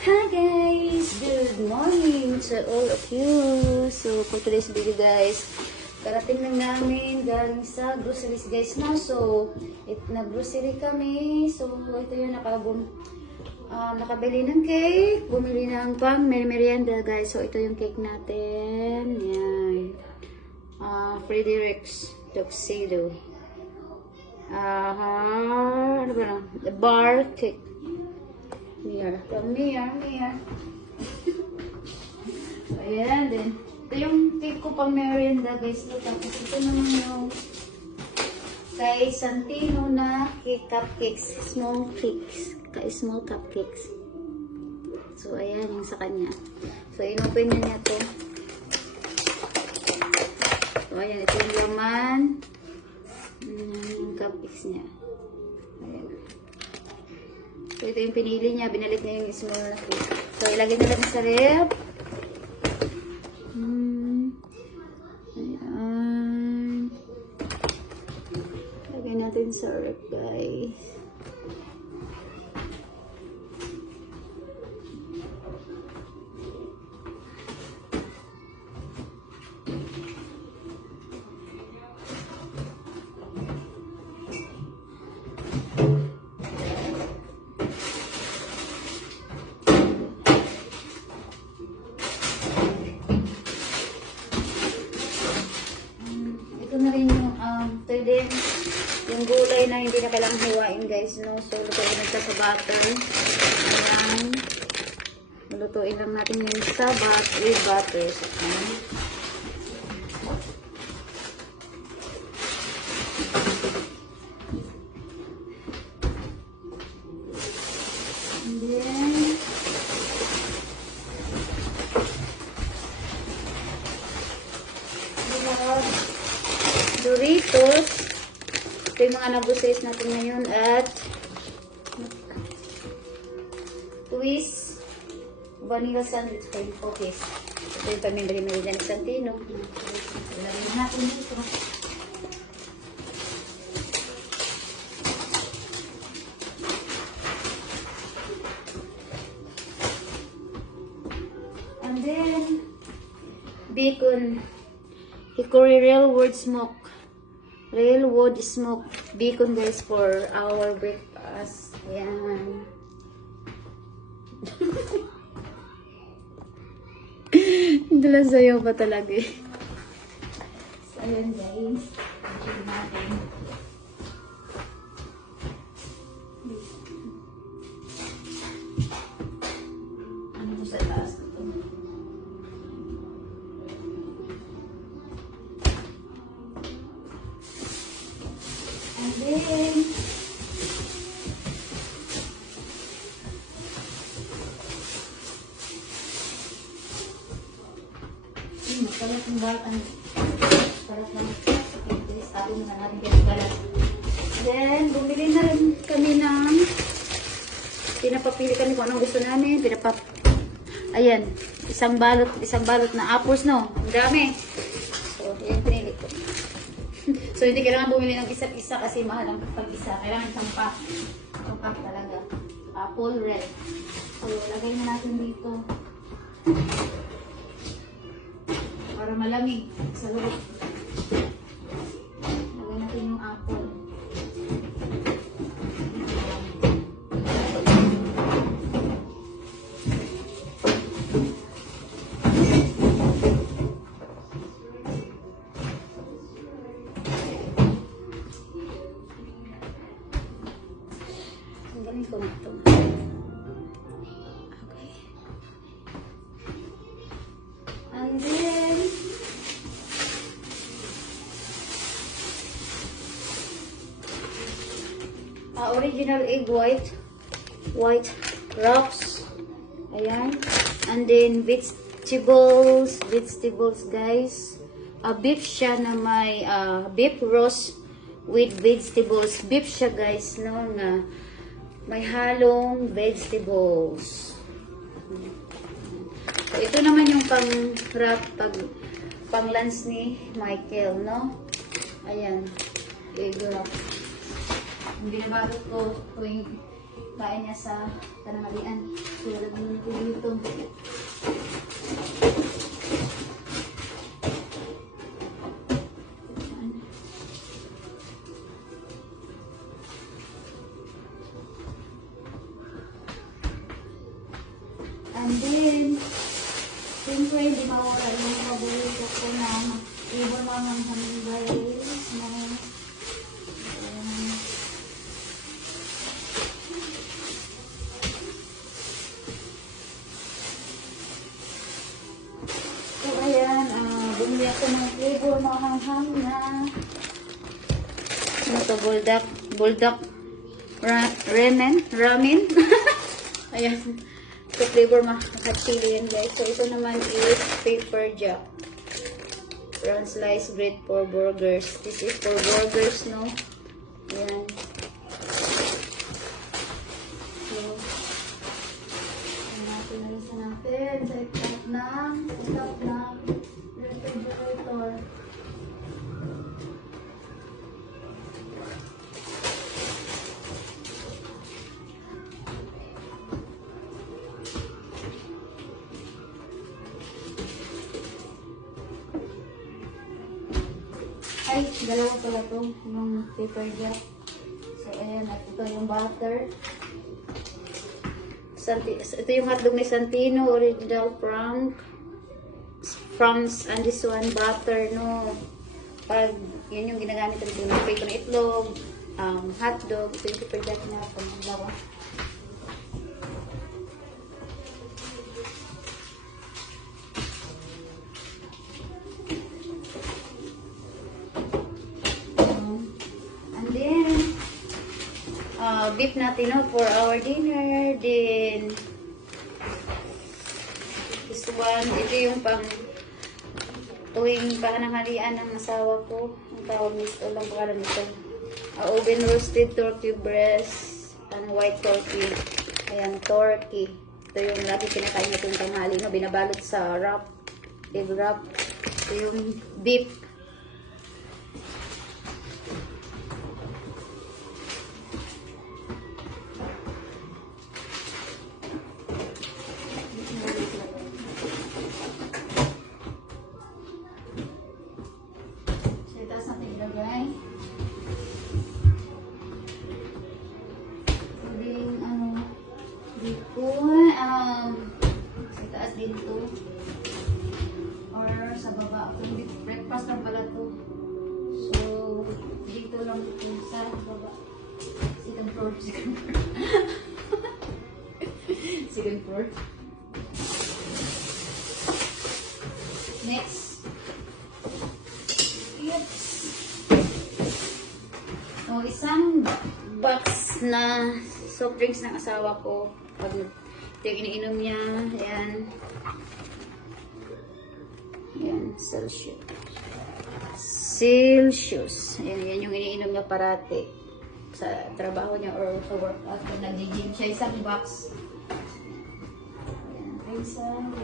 Hi guys! Good morning to all of you! So, for today's video guys, karating lang namin galing sa groceries guys na. So, nag-grocery kami. So, ito yung nakabili ng cake. Bumili ng pang merienda guys. So, ito yung cake natin. Yan. Frederick's Tuxedo. Ano ba na? The bar cake. From Mia. Ayan din. Ito yung cake ko pang merienda guys. Tapos ito naman yung kay Santino na cake cupcakes. Small cupcakes. So ayan yung sa kanya. So inopen niya to. So ayan, ito yung laman. Yung cupcakes niya. Ayan. So, ito yung pinili niya. Binalit niya yung small na cake. So, ilagay na lang sa ref. Ayan. Ilagay natin sa ref, guys. Ito na rin yung yung gulay na hindi na kailangang hiwain guys, no? So, lutuin natin sa butter. Ayan. Lutuin lang natin yung sa with butter. Ayan. And then, Doritos. Ito yung mga nag-groceries natin ngayon at Twist Vanilla Sandwich cream cookies. Ito yung pamimili-mili na ni Santino. Ilagay natin dito. And then bacon. Hickory railwood smoke bacon guys for our breakfast. Ayan. Dala sayo pa talaga eh. So, ayan guys. Check natin. Ano to sa taas ito? And then, magkalat ng balat. Balat lang. Sabi na natin yung balat. Then, bumili na rin kami ng pinapapili kami kung anong gusto namin. Ayan, isang balot na apples, no? Ang dami. So, yan pinili ko. So, hindi kailangan bumili ng isa't isa kasi mahal ang pag-isa. Kailangan isang pack. Isang pack talaga. Apple red. So, lagay na natin dito. Para malamig sa loob. Lagay natin yung apple. Galing ko na ito. Okay. And then, original egg white rocks. Ayan. And then, vegetables guys. Beef siya na may beef roast with vegetables. Beef siya guys, no, na may halong vegetables. So, ito naman yung pang-wrap, pang-lunch ni Michael, no? Ayan. Egg wrap. Binabalot ko tuwing kain niya sa tanangalian. So, wala naman ito dito. And then, siyempre, hindi mawala yung paborito ko na ibon mga hamburgers na so, ayan, bumili ako ng flavor mahanghang na ano to, buldak ramen. Ayan. So, flavor hot chili yan, guys. So, ito naman is paper jack. Brown slice bread for burgers. This is for burgers, no? Ayan. So, pinalisa natin sa itlog ng refrigerator. Ay, dalawa pala to, yung paper jack. So, ayan, at ito yung butter. Ito yung hotdog ni Santino, original France, and this one, butter, no. Pag, yun yung ginagamit ito, nagpay ko na itlog, hotdog, ito yung paper jack na pagmagawa. Beef natin, no, for our dinner. Then this one, ito yung pang tuwing pananghalian ng asawa ko. Ang tawag nito, lang pangalan nito, oven roasted turkey breast and white turkey. Ayan, turkey. Ito yung lagi kinakain natin tanghali, no, binabalot sa wrap, egg wrap. Ito yung beef. Sa taas dito or sa baba. Breakfast lang pala to. So, dito lang sa baba. Second floor. Second floor. Next. Yes. So, isang box na soft drinks ng asawa ko. Pag ito yung iniinom niya. Ayan. Ayan. Celsius. Ayan, yan yung iniinom niya parati. Sa trabaho niya or sa workout. Pag nag-gym siya, isang box. Ayan. Isang.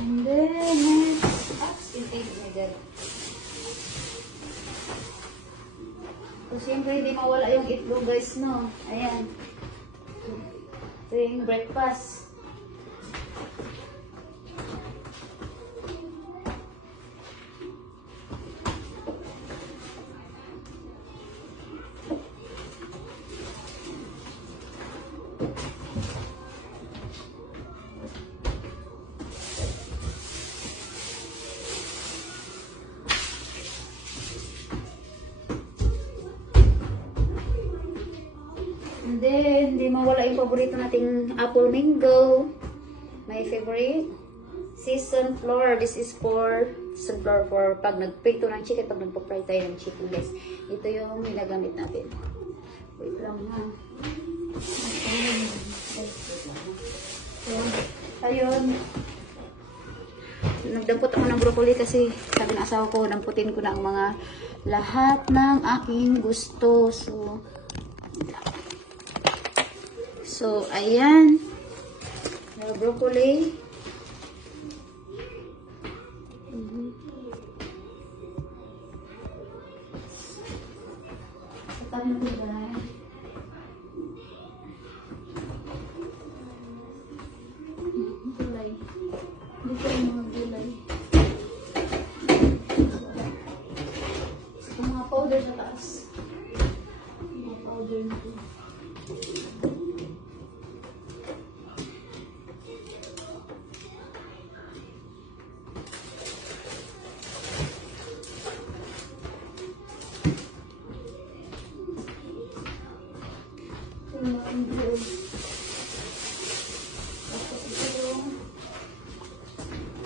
And then next, so, siyempre, hindi mawala yung itlog, guys, no? Ayan. Ito yung breakfast. And then, hindi mawala yung paborito nating apple mango. My favorite. Seasoned flour. This is for sunflower for pag nagprito ng chicken, pag nagpa-fry tayo ng chicken, guys. Ito yung ginagamit natin. Wait lang ha. So, ayun. Nagdampot ako ng broccoli kasi sabi ng asawa ko, damputin ko na ang mga lahat ng aking gusto. So ayan. Broccoli. Kami gulay. Gulay. Dito yung mga gulay. Yung mga powder sa taas. Mga powder na ito.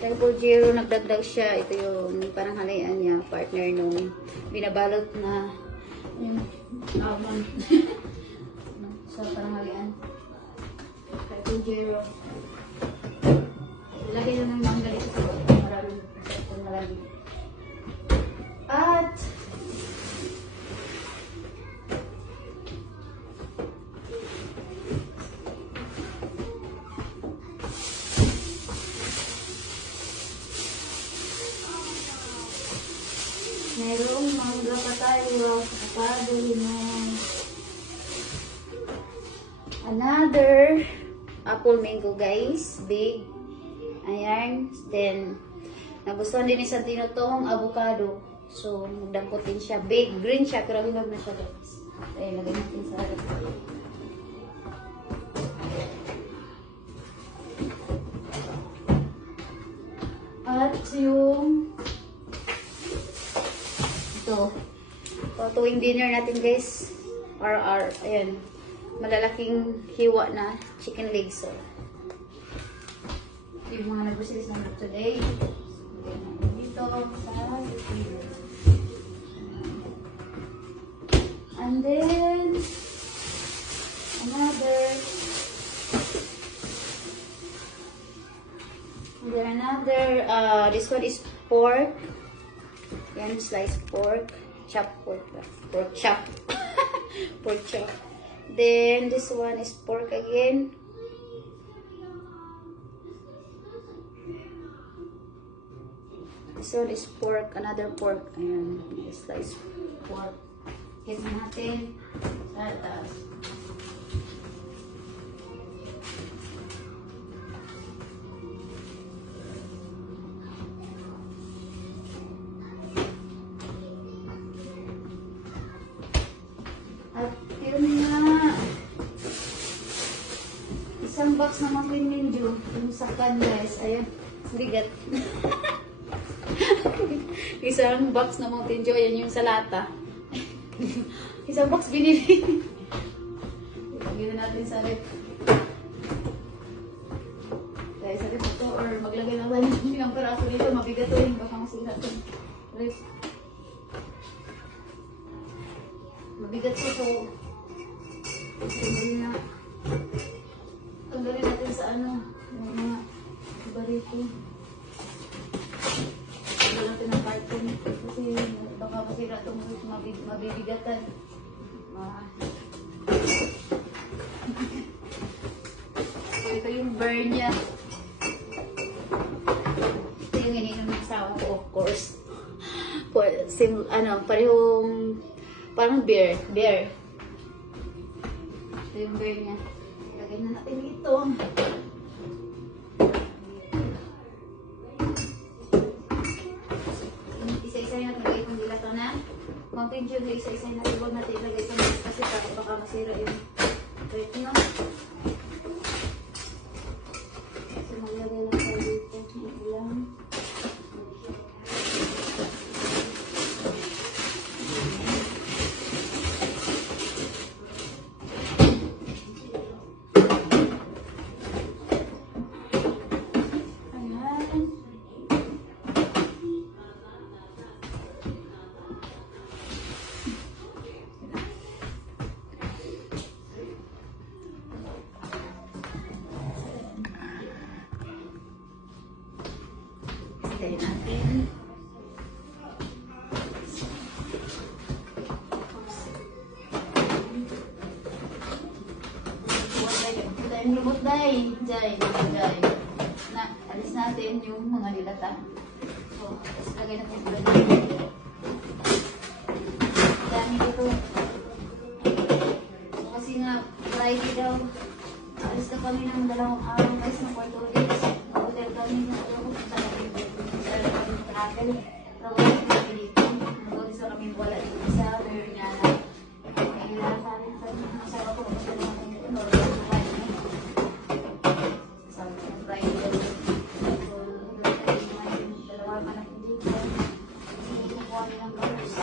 Dahil po Jiro, nagdagdag siya. Ito yung parang halayan niya, partner nung binabalot na yung almond. So, parang halayan. Dahil po Jiro. Lagay na ng mangga dito sa maraming sektor na lagi. At merong mangga pa tayo. Avocado, limon. Another apple mango, guys. Big. Ayan. Then, nagustuhan din ni Santino tong avocado. So, magdampot din siya. Big. Green siya. Pero hinog na siya, guys. Ayan, lagay natin sa harap. At yung tuwing dinner natin, guys, ayan, malalaking hiwa na chicken legs. So, yung mga nag-groceries namin today, dito sa video. And then another this one is pork. Yan, sliced pork. Chopped pork. Pork chop. Pork chop. Then, this one is pork again. This one is pork. Another pork. Ayan, sliced pork. Hit natin sa taas. Isang box na muffin menu. Yung sakan, guys. Ayan. Bigat. Isang box na Mountain Dew. Ayan yung sa lata. Isang box binili. Lagyan natin sa rep. Dahil sa rep ito. Or maglagay na tayo ng ilang peraso dito. Mabigat to rin. Baka masira ito. Rep. Mabigat to. So, na. Tanggalin natin sa ano, yung mga barito. Tanggalin natin ang carton kasi baka masira itong mabibigatan. So, ito yung burn niya. Ito yung ininom ng asawa ko, of course. Parehong parang beer. Ito yung beer niya. Lagay na natin ito. Isa-isa yung natin itong dilato na. Mountain Dew, isa-isa yung natin. Huwag natin ilagay sa mas kasi baka masira yung bread nyo. So, maglagay lang tayo dito. Ito lang. Yan lumot day. Jay. Na, alis natin yung mga nilata. So, tapos lagay natin ito. Dami dito. So, kasi nga, Friday daw. Alis na kami ng 2 araw guys ng Puerto Rico. Order kami ng sa travel. Tawag kami dito. Nag-order sa kami wala dito sa Mariana. Kailangan pa rin sa mga sarap ko. Gusto naman ito. Order ko pa rin. Sa Friday. So, dalawang anak ko dito. Kumukuha kami ng gawis.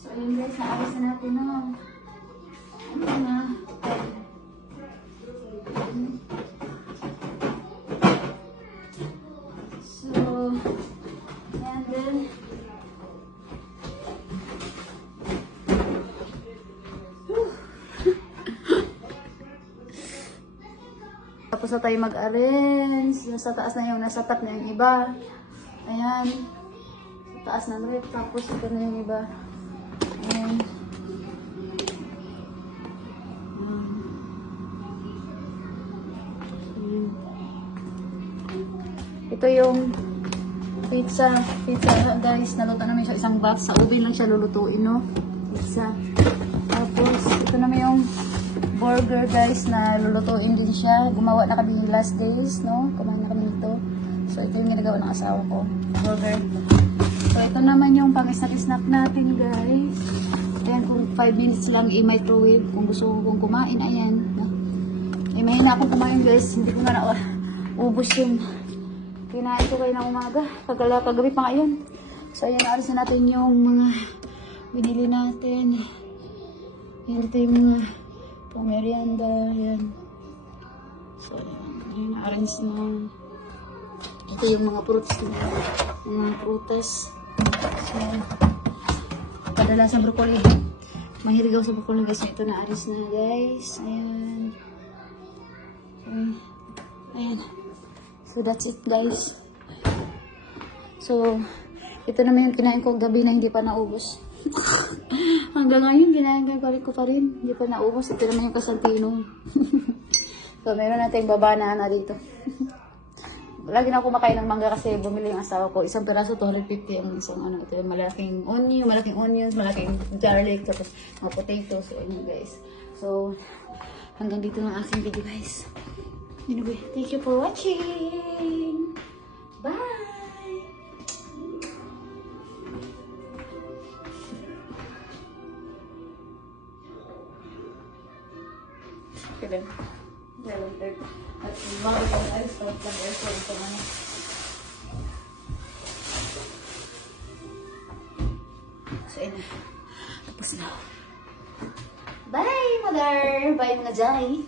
So, yun guys, naalis na natin na. Ano na? So, and then, tapos na tayo mag-arrange. Nasa taas na yung, nasa top na yung iba. Ayan. Sa taas ng rep. Tapos ito na yung iba. Ayan. Ito yung pizza guys, naluto namin siya isang box. Sa oven lang siya lulutuin, no? Pizza. Tapos, ito naman yung burger guys na lulutuin din siya. Gumawa na kami yung last days, no? Kumain na kami nito. So, ito yung ginagawa ng asawa ko. Burger. So, ito naman yung pang-snack natin guys. Ayan, kung 5 minutes lang i-microwave. Kung gusto kong kumain, ayan. Mahina akong kumain guys. Hindi ko na ubos yung kinain ko kayo ng umaga. Kagabi pa ngayon. So, ayan, alis na natin yung mga binili natin. Ayan, ito yung mga pang-merienda. Ayan. So, ayan, arrange na. Ito yung mga fruits. Mga prutas. So, kadalasan broccoli. Mahilig ako sa broccoli guys. Ito na, alis na guys. Ayan. Ayan. So, that's it guys. So, ito naman yung kinain ko gabi na hindi pa naubos. Hanggang ngayon, kinain ko pa rin. Hindi pa naubos. Ito naman yung kasantino. So, meron natin babana na dito. Lagi na ako kumakain ng mangga kasi bumili yung asawa ko. Isang peraso, 250 ang isang ano. Ito yung malaking onions, malaking garlic, tapos mga potatoes. So, yun guys. So, hanggang dito na aking video guys. Anyway, thank you for watching. Bye! Okay then. At mga ibang ayos lang aircon ito na. So, yun na. Tapos na. Bye, mother! Bye, mga Jai!